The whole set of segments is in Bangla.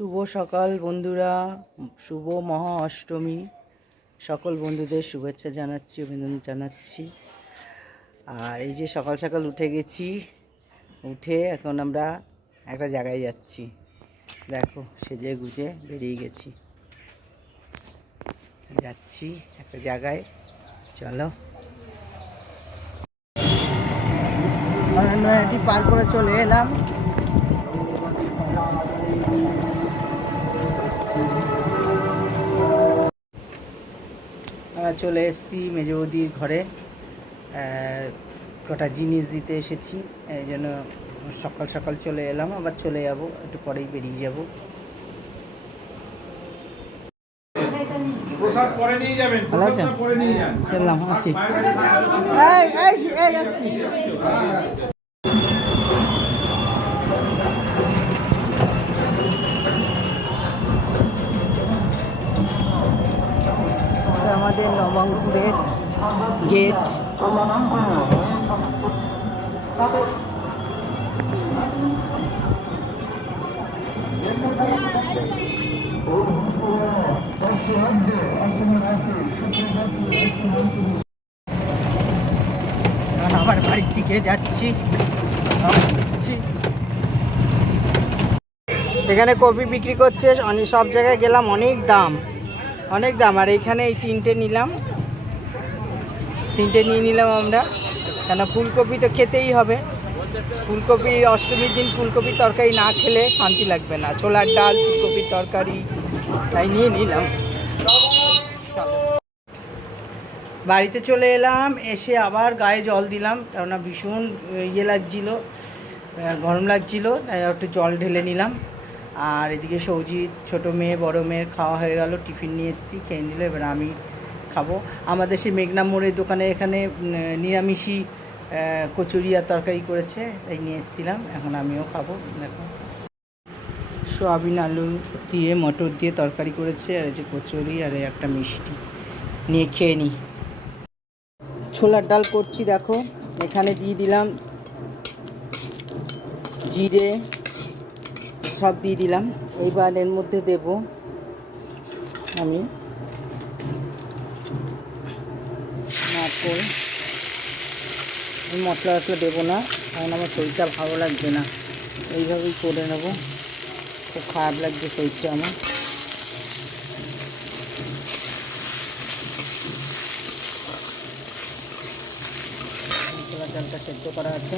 শুভ সকাল বন্ধুরা, শুভ মহা অষ্টমী। সকল বন্ধুদের শুভেচ্ছা জানাচ্ছি, অভিনন্দন জানাচ্ছি। আর এই যে সকাল সকাল উঠে গেছি, উঠে এখন আমরা একটা জায়গায় যাচ্ছি। দেখো, সেজে গুজে বেরিয়ে গেছি। যাচ্ছি একটা জায়গায়, চলো। পার করে চলে এলাম। চলে এসেছি মেজ বৌদির ঘরে। কটা জিনিস দিতে এসেছি এই জন্য সকাল সকাল চলে এলাম আবার চলে যাব একটু পরেই বেরিয়ে যাব। ভালো আছেন? চললাম আসি মায়ের বাড়ি এই, এই, এই, আসছি। এটা আমাদের গেট। আমার বাড়ির দিকে যাচ্ছি। যাচ্ছি। এখানে কপি বিক্রি করছে অনেক সব জায়গায় গেলাম, অনেক দাম। অনেক দাম, আর এখানে এই তিনটে নিলাম। তিনটে নিয়ে নিলাম আমরা। কেন ফুলকপি তো খেতেই হবে। ফুলকপি অষ্টমীর দিন ফুলকপির তরকারি না খেলে শান্তি লাগবে না। ছোলার ডাল, ফুলকপির তরকারি, তাই নিয়ে নিলাম। বাড়িতে চলে এলাম, এসে আবার গায়ে জল দিলাম, কেননা ভীষণ ইয়ে লাগছিল গরম লাগছিল, তাই একটু জল ঢেলে নিলাম। আর এদিকে সৌজির ছোটো মেয়ে, বড় মেয়ের খাওয়া হয়ে গেল, টিফিন নিয়ে এসেছি, খেয়ে নিল, এবার আমি খাব। আমাদের সেই মেঘনা মোড়ের দোকানে এখানে নিরামিষি আর তরকারি করেছে তাই নিয়ে এসেছিলাম। এখন আমিও খাব, দেখো। সোয়াবিন, আলু দিয়ে, মটর দিয়ে তরকারি করেছে, আর এই যে কচুরি আর একটা মিষ্টি। নিয়ে খেয়ে নিই ছোলার ডাল করছি, দেখো। এখানে দিয়ে দিলাম জিরে, সব দিয়ে দিলাম। এইবার এর মধ্যে দেব আমি আমি মশলা টশলা দেবো না, কারণ আমার শরীরটা ভালো লাগছে না। এইভাবেই করে নেব। খুব খারাপ লাগছে শরীরটা আমার। ছোলার ডালটা সেদ্ধ করা আছে।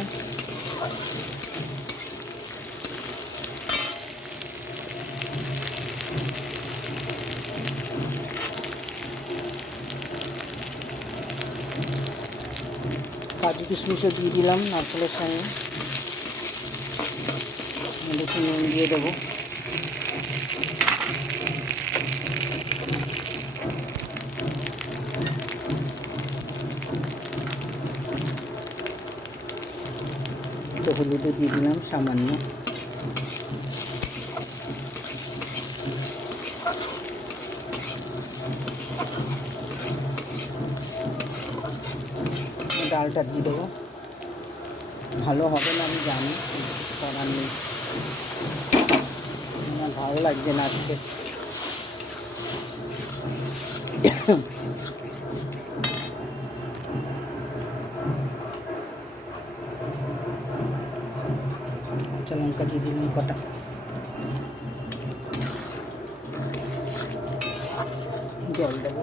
কিশমিশও দিয়ে দিলাম নারকেলের সঙ্গে। দেখি নুন দিয়ে দেবো। তো হলুদও দিয়ে দিলাম সামান্য। ডালটা দিয়ে দেবো। ভালো হবে না আমি জানি, করার নেই। ভালো লাগছে না আজকে। কাঁচা লঙ্কা দিয়ে দিলাম কটা। জল দেবো।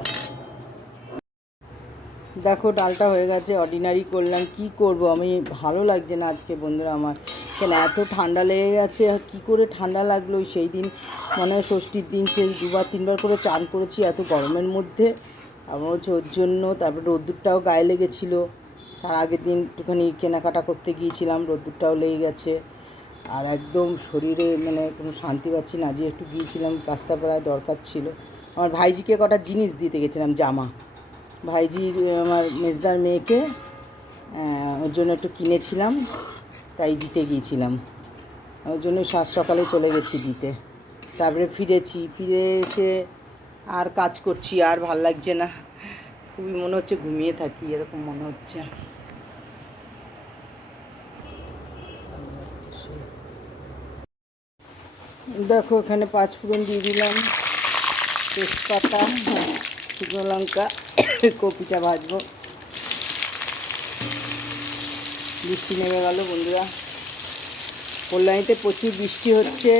দেখো, ডালটা হয়ে গেছে অর্ডিনারি করলাম। কি করব? আমি, ভালো লাগছে না আজকে বন্ধুরা আমার। কেন, এত ঠান্ডা লেগে গেছে কি করে ঠান্ডা লাগল সেই দিন? মানে ষষ্ঠীর দিন, সেই দুবার, তিনবার করে চান করেছি এত গরমের মধ্যে। আমার হচ্ছে ওর জন্য। তারপরে রোদ্দুরটাও গায়ে লেগেছিল। তার আগের দিন একটুখানি কেনাকাটা করতে গিয়েছিলাম, রোদ্দুরটাও লেগে গেছে। আর একদম শরীরে মানে কোনো শান্তি পাচ্ছি না, যে একটু গিয়েছিলাম কাস্তাপাড়ায় দরকার ছিল। আমার ভাইজিকে কটা জিনিস দিতে গেছিলাম, জামা। ভাইজির, আমার মেজদার মেয়েকে ওর জন্য একটু কিনেছিলাম, তাই দিতে গিয়েছিলাম। ওর জন্য সাত সকালে চলে গেছি দিতে। তারপরে ফিরেছি, ফিরে এসে আর কাজ করছি, আর ভালো লাগছে না। খুবই মনে হচ্ছে ঘুমিয়ে থাকি, এরকম মনে হচ্ছে। দেখো, এখানে পাঁচ ফোড়ন দিয়ে দিলাম। তেজপাতা, শুকনো লঙ্কা। কপিটা ভাজবো বৃষ্টি নেমে গেল বন্ধুরা কল্যাণীতে প্রচুর বৃষ্টি হচ্ছে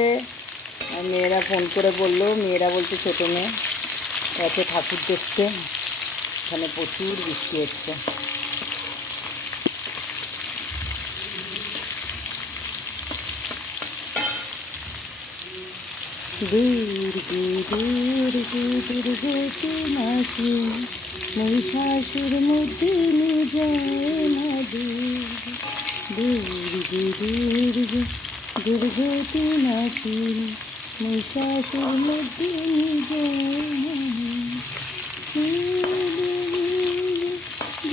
মেয়েরা ফোন করে বলল মেয়েরা বলছে ছোটো মেয়ে এত ঠাকুর দেখছে এখানে প্রচুর বৃষ্টি হচ্ছে দুর্গি দুর্গি দুর্গতি মাসি মহিষাসুর মধ্যে যায় না দুর্গি দুর্গি দুর্গতি মাসি মহিষাসুর মধ্যে যায় না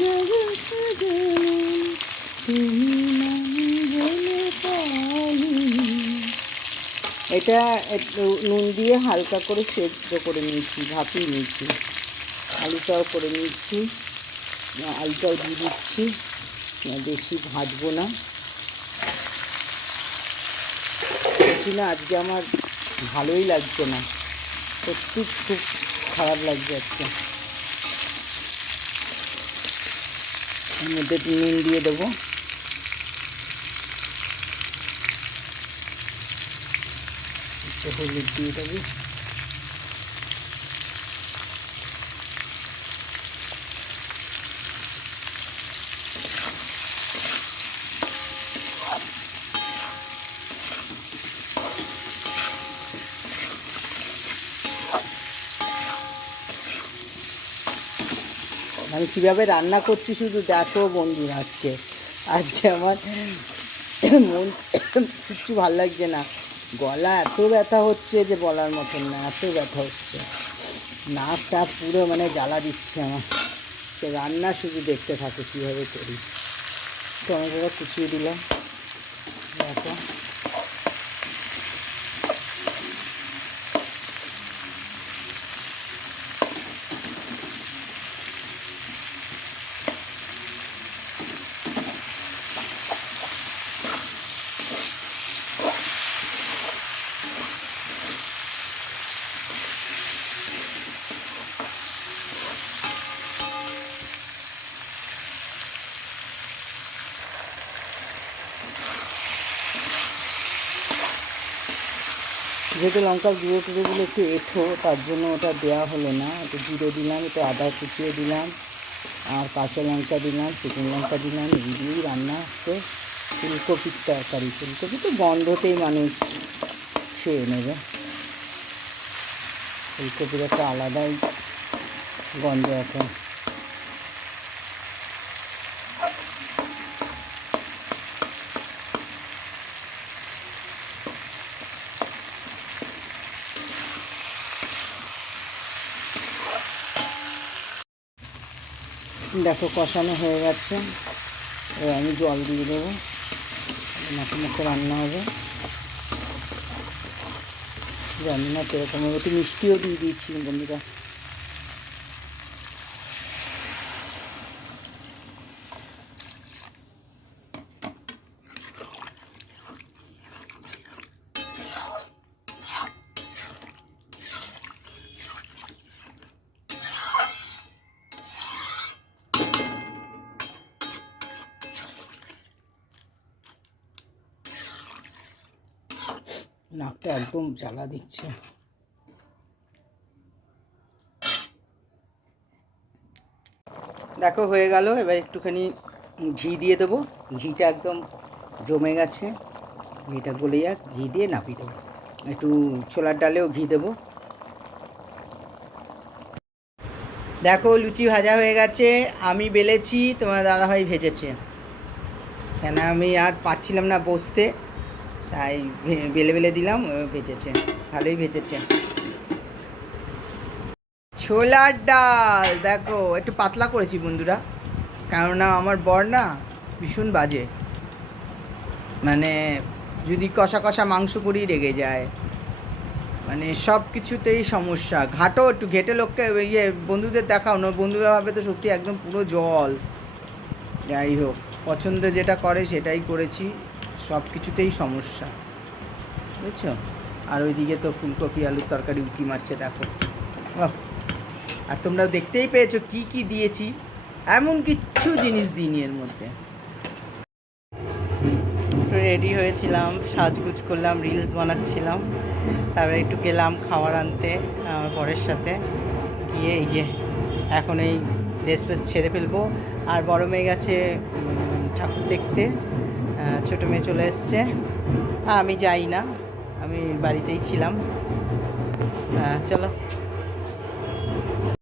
জগৎ জননী তুমি মঙ্গল পালিনী এটা নুন দিয়ে হালকা করে সেদ্ধ করে নিয়েছি, ভাপিয়ে নিয়েছি। আলুটাও করে নিয়েছি আলুটাও দিয়ে দিচ্ছি। বেশি ভাজবো না। না, আজকে আমার ভালোই লাগছে না। সত্যি খুব খারাপ লাগছে আজকে। মধ্যে নুন দিয়ে দেবো। হলুদ দিয়ে দেবো। আমি কীভাবে রান্না করছি শুধু দেখো বন্ধুরা আজকে। আজকে আমার মন কিচ্ছু ভালো লাগছে না। গলা এত ব্যথা হচ্ছে যে বলার মতন না, এত ব্যথা হচ্ছে। নাকটা পুরো মানে জ্বালা দিচ্ছে আমার। তো রান্না শুধু দেখতে থাকে, কীভাবে করি। টমেটোটা কুচিয়ে দিলাম। দেখো। যেহেতু লঙ্কার গুঁড়ো টুড়োগুলো একটু এঁঠো, তার জন্য ওটা দেওয়া হলো না। একটু জিরে দিলাম, একটু আদা কুচিয়ে দিলাম, আর কাঁচা লঙ্কা দিলাম, শুকনো লঙ্কা দিলাম দিয়েই রান্না হচ্ছে ফুলকপির তরকারি। ফুলকপি তো গন্ধতেই মানুষ খেয়ে নেবে। ফুলকপির একটা আলাদাই গন্ধ আছে দেখো কষানো হয়ে গেছে। এবার আমি জল দিয়ে দেবো। মাখে মুখে রান্না হবে। জানি না কীরকম একটু মিষ্টিও দিয়ে দিয়েছি বন্ধুরা নাকটা একদম জ্বালা দিচ্ছে। দেখো, হয়ে গেল। এবার একটুখানি ঘি দিয়ে দেবো। ঘিটা একদম জমে গেছে। ঘিটা গলে যাক, ঘি দিয়ে নাপিয়ে দেবো। একটু ছোলার ডালেও ঘি দেবো। দেখো, লুচি ভাজা হয়ে গেছে। আমি বেলেছি, তোমার দাদাভাই ভেজেছে। কেন আমি আর পারছিলাম না বসতে। তাই বেলে বেলে দিলাম ভেজেছে, ভালোই ভেজেছে। ছোলার ডাল, দেখো, একটু পাতলা করেছি বন্ধুরা, কেননা আমার বর না ভীষণ বাজে। মানে যদি কষা কষা মাংস করেই রেগে যায় মানে সব কিছুতেই সমস্যা। ঘাটো একটু, ঘেটে লোককে ইয়ে বন্ধুদের দেখাও না বন্ধুরা ভাবে তো সত্যি একদম পুরো জল। যাই হোক, পছন্দ যেটা করে সেটাই করেছি। সব কিছুতেই সমস্যা, বুঝছ? আর ওইদিকে তো ফুলকপি, আলুর তরকারি উকি মারছে, দেখো! আর তোমরা দেখতেই পেয়েছ কি কি দিয়েছি, এমন কিচ্ছু জিনিস দিইনি এর মধ্যে। একটু রেডি হয়েছিলাম, সাজগুজ করলাম, রিলস বানাচ্ছিলাম। তারপরে একটু গেলাম খাবার আনতে, আমার বরের সাথে। গিয়ে এই যে, এখন এই ড্রেস ছেড়ে ফেলব। আর বড় মেয়ে গেছে ঠাকুর দেখতে। ছোটো মেয়ে চলে এসছে। আমি যাই না আমি বাড়িতেই ছিলাম। চলো।